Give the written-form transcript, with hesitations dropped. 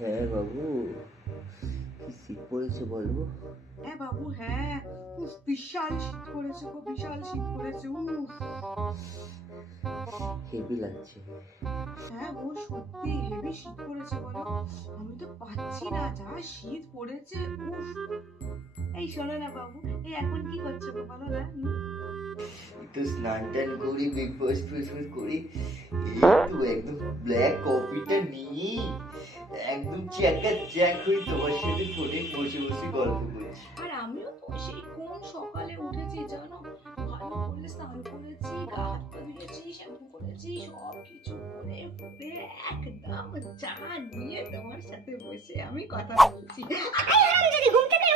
হ্যাঁ বাবু, কি শীত পড়েছে বলো। হ্যাঁ বাবু, হ্যাঁ। উফ, বিশাল শীত পড়েছে গো, বিশাল শীত পড়েছে। উফ, হেভি লাগছে। হ্যাঁ গো, সত্যি হেভি শীত পড়েছে বলো। আমি তো পাচ্ছি না, যা শীত পড়েছে। উফ। এই শোনো না বাবু, এই এখন কি করছো গো, বলো না। একটু স্নান টান করি, ব্রেকফাস্ট ফ্রেকফাস্ট করি, এই তো একদম ব্ল্যাক কফিটা নিয়ে একদম চ্যাকা চ্যাক হয়ে তোমার সাথে ফোনে বসে বসে গল্প করছি। আর আমিও তো সেই কোন সকালে উঠেছি জানো, ভালো করে স্নান করেছি, গা হাত পা ধুয়েছি, শ্যাম্পু করেছি, সব কিছু করে ফুলে একদম চা নিয়ে তোমার সাথে বসে আমি কথা বলছি। যদি ঘুম থেকে